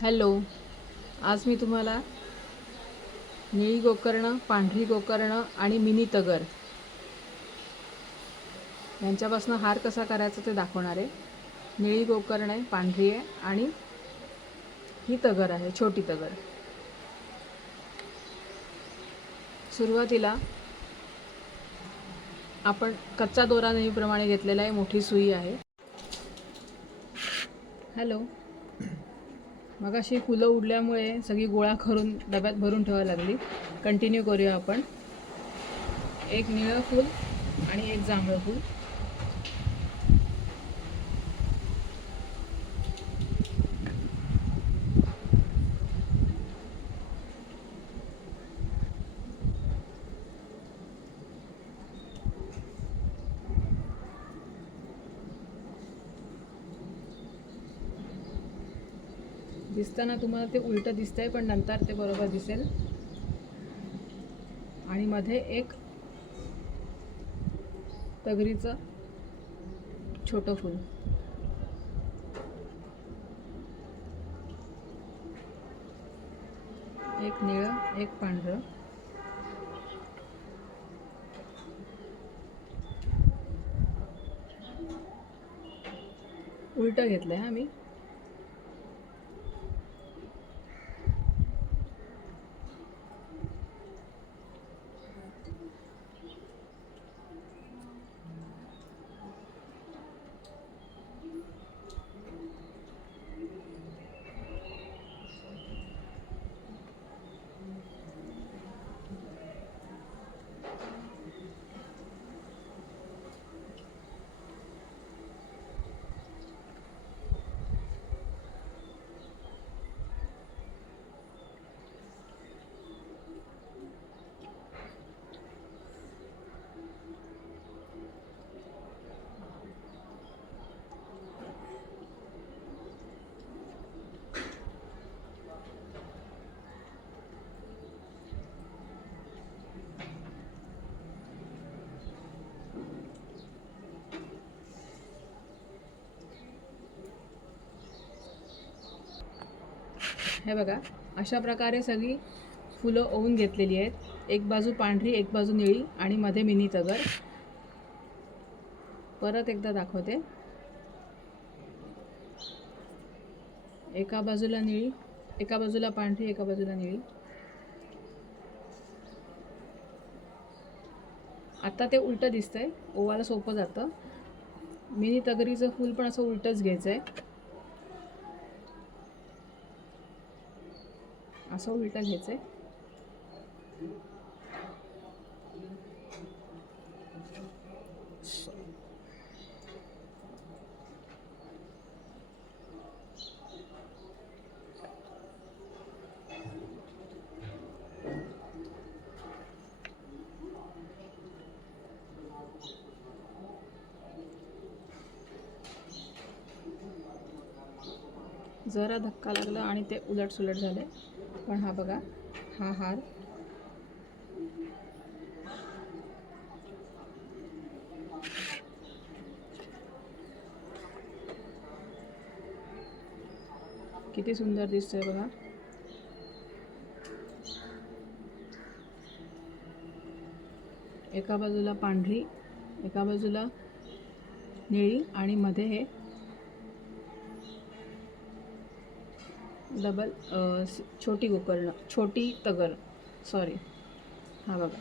Hello आज मी तुम्हाला निळी गोकर्ण पांढरी गोकर्ण आणि मिनी तगर यांच्यापासून हार कसा करायचा ते दाखवणार आहे. निळी गोकर्ण आहे पांढरी आहे आणि ही तगर आहे छोटी तगर. सुरुवातीला आपण कच्चा दोरा नेहमीप्रमाणे घेतलेला आहे मोठी सुई आहे. हॅलो. मग अशी फुलं उडल्यामुळे सगळी गोळा करून डब्यात भरून ठेवायला लागली. कंटिन्यू करूया आपण. एक निळं फूल आणि एक जांभळं फूल. दिसताना तुम्हाला ते उलटं दिसतंय पण नंतर ते बरोबर दिसेल. आणि मध्ये एक तगरीचं छोटं फूल. एक निळं एक पांढरं. उलटं घेतलं आहे हा मी. हे बघा अशा प्रकारे सगळी फुलं ओवून घेतलेली आहेत. एक बाजू पांढरी एक बाजू निळी आणि मध्ये मिनी तगर. परत एकदा दाखवते. एका बाजूला निळी एका बाजूला पांढरी एका बाजूला निळी. आता ते उलटं दिसतंय. ओवायला सोपं जातं. मिनी तगरीचं फूल पण असं उलटंच घ्यायचं आहे असं उलटं घ्यायचं आहे जरा धक्का लागला आणि ते उलट सुलट झाले. पण हा बघा हा हार. किती सुंदर दिसतोय बघा. एका बाजूला पांढरी एका बाजूला निळी आणि मध्ये हे डबल uh, छोटी गोकर्ण छोटी तगर सॉरी हा बघा.